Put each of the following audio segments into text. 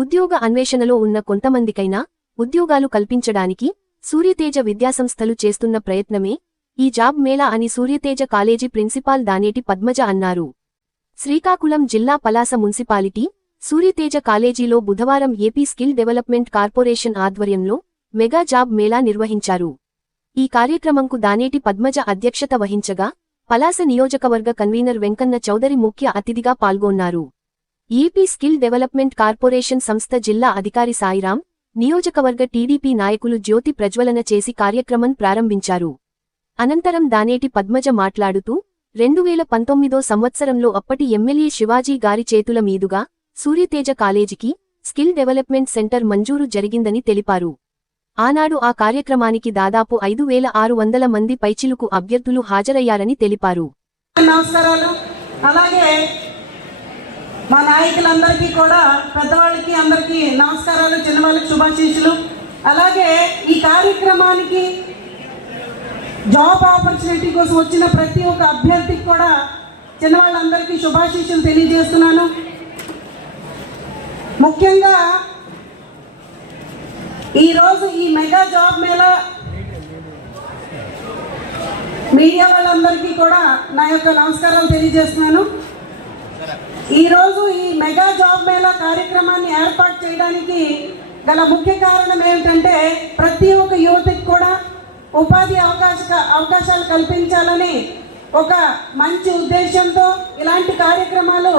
ఉద్యోగ అన్వేషణలో ఉన్న కొంతమందికైనా ఉద్యోగాలు కల్పించడానికి సూర్యతేజ విద్యాసంస్థలు చేస్తున్న ప్రయత్నమే ఈ జాబ్ మేళా అని సూర్యతేజ కాలేజీ ప్రిన్సిపాల్ దానేటి పద్మజ అన్నారు. శ్రీకాకుళం జిల్లా పలాస మున్సిపాలిటీ సూర్యతేజ కాలేజీలో బుధవారం ఏపీ స్కిల్ డెవలప్మెంట్ కార్పొరేషన్ ఆధ్వర్యంలో మెగా జాబ్ మేళా నిర్వహించారు. ఈ కార్యక్రమంకు దానేటి పద్మజ అధ్యక్షత వహించగా పలాస నియోజకవర్గ కన్వీనర్ వెంకన్న చౌదరి ముఖ్య అతిథిగా పాల్గొన్నారు. ఏపీ స్కిల్ డెవలప్మెంట్ కార్పొరేషన్ సంస్థ జిల్లా అధికారి సాయిరాం, నియోజకవర్గ టీడీపీ నాయకులు జ్యోతి ప్రజ్వలన చేసి కార్యక్రమం ప్రారంభించారు. అనంతరం దానేటి పద్మజ మాట్లాడుతూ 2019 సంవత్సరంలో అప్పటి ఎమ్మెల్యే శివాజీ గారి చేతుల మీదుగా సూర్యతేజ కాలేజీకి స్కిల్ డెవలప్మెంట్ సెంటర్ మంజూరు జరిగిందని తెలిపారు. ఆనాడు ఆ కార్యక్రమానికి దాదాపు 5,600 మంది పైచిలుకు అభ్యర్థులు హాజరయ్యారని తెలిపారు. నమస్కారాలు. అలాగే మా నాయకులందరికీ కూడా పెద్దవాళ్ళకి అందరికీ నమస్కారాలు, చిన్నవాళ్ళకి శుభాశీస్సులు. అలాగే ఈ కార్యక్రమానికి జాబ్ ఆపర్చునిటీ కోసం వచ్చిన ప్రతి ఒక్క అభ్యర్థికి కూడా చిన్నవాళ్ళందరికీ శుభాశీస్సులు తెలియజేస్తున్నాను. ముఖ్యంగా ఈరోజు ఈ మెగా జాబ్ మేళా మీడియా వాళ్ళందరికీ కూడా నా యొక్క నమస్కారాలు తెలియజేస్తున్నాను. ఈరోజు ఈ మెగా జాబ్ మేళా కార్యక్రమాన్ని ఏర్పాటు చేయడానికి గల ముఖ్య కారణం ఏమిటంటే ప్రతి ఒక్క యువతకి కూడా ఉపాధి అవకాశాలు కల్పించాలని ఒక మంచి ఉద్దేశంతో ఇలాంటి కార్యక్రమాలు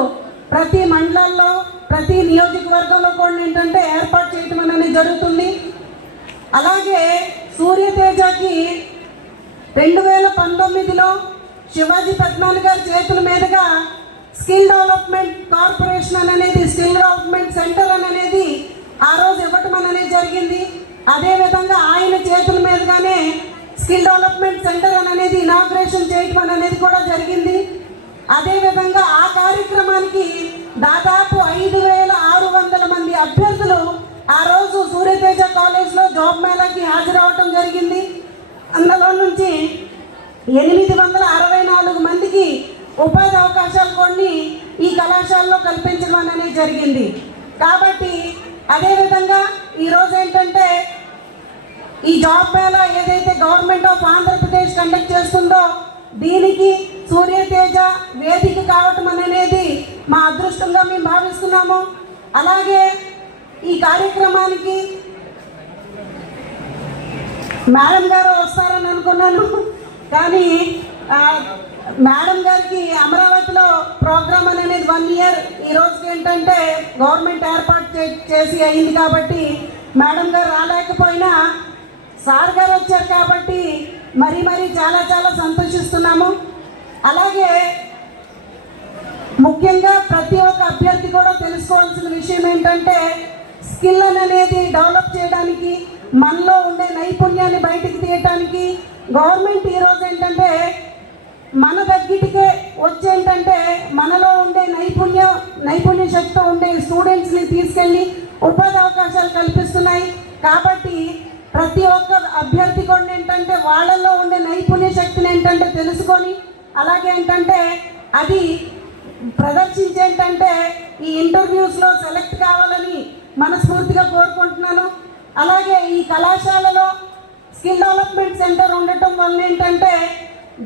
ప్రతి మండలాల్లో ప్రతి నియోజకవర్గంలో కూడా ఏంటంటే ఏర్పాటు చేయటం అనేది జరుగుతుంది. అలాగే సూర్యతేజకి 2019లో శివాజీ పద్మనాభ గారి చేతుల మీదుగా స్కిల్ డెవలప్మెంట్ కార్పొరేషన్ అనేది స్కిల్ డెవలప్మెంట్ సెంటర్ అనేది ఆ రోజు ఇవ్వటం అనేది జరిగింది. అదేవిధంగా ఆయన చేతుల మీదుగానే స్కిల్ డెవలప్మెంట్ సెంటర్ అనేది ఇనాగ్రేషన్ చేయటం అనేది కూడా జరిగింది. అదేవిధంగా ఆ కార్యక్రమానికి దాదాపు 5,600 మంది అభ్యర్థులు ఆ రోజు సూర్యతేజ కాలేజ్లో జాబ్ మేళాకి హాజరవటం జరిగింది. అందులో నుంచి 864 మందికి ఉపాధి అవకాశాలు కొన్ని ఈ కళాశాలలో కల్పించడం అనేది జరిగింది. కాబట్టి అదేవిధంగా ఈరోజు ఏంటంటే ఈ జాబ్ మేళా ఏదైతే గవర్నమెంట్ ఆఫ్ ఆంధ్రప్రదేశ్ కండక్ట్ చేస్తుందో దీనికి సూర్యతేజ వేదిక కావటం అనేది మా అదృష్టంగా మేము భావిస్తున్నాము. అలాగే ఈ కార్యక్రమానికి మేడం గారు వస్తారని అనుకున్నాను, కానీ మేడం గారికి అమరావతిలో ప్రోగ్రామ్ అనేది 1 ఇయర్ ఈ రోజుకి ఏంటంటే గవర్నమెంట్ ఏర్పాటు చేసి అయింది కాబట్టి మేడం గారు రాలేకపోయినా సార్ గారు వచ్చారు కాబట్టి మరీ చాలా చాలా సంతోషిస్తున్నాము. అలాగే ముఖ్యంగా ప్రతి ఒక్క అభ్యర్థి కూడా తెలుసుకోవాల్సిన విషయం ఏంటంటే స్కిల్ అనేది డెవలప్ చేయడానికి మనలో ఉండే నైపుణ్యాన్ని బయటికి తీయటానికి గవర్నమెంట్ ఈరోజు ఏంటంటే మన దగ్గరికే వచ్చేంటంటే మనలో ఉండే నైపుణ్య శక్తితో ఉండే స్టూడెంట్స్ని తీసుకెళ్ళి ఉపాధి అవకాశాలు కల్పిస్తున్నాయి. కాబట్టి ప్రతి ఒక్క అభ్యర్థి కూడా ఏంటంటే వాళ్ళల్లో ఉండే నైపుణ్య శక్తిని ఏంటంటే తెలుసుకొని అలాగే ఏంటంటే అది ప్రదర్శించేంటంటే ఈ ఇంటర్వ్యూస్లో సెలెక్ట్ కావాలని మనస్ఫూర్తిగా కోరుకుంటున్నాను. అలాగే ఈ కళాశాలలో స్కిల్ డెవలప్మెంట్ సెంటర్ ఉండటం వల్ల ఏంటంటే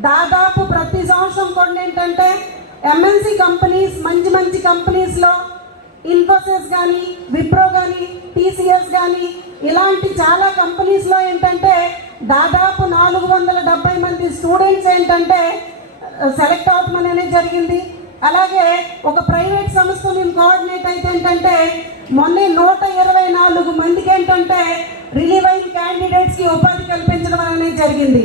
దాదాపు ప్రతి సంవత్సరం కూడా ఏంటంటే ఎంఎన్సి కంపెనీస్ మంచి కంపెనీస్లో ఇన్ఫోసిస్ కానీ విప్రో కానీ టీసీఎస్ కానీ ఇలాంటి చాలా కంపెనీస్లో ఏంటంటే దాదాపు 470 మంది స్టూడెంట్స్ ఏంటంటే సెలెక్ట్ అవటం అనేది జరిగింది. అలాగే ఒక ప్రైవేట్ సంస్థ మేము కోఆర్డినేట్ అయితే ఏంటంటే మొన్న 124 మందికి ఏంటంటే రిలీవ్ అయిన క్యాండిడేట్స్కి ఉపాధి కల్పించడం అనేది జరిగింది.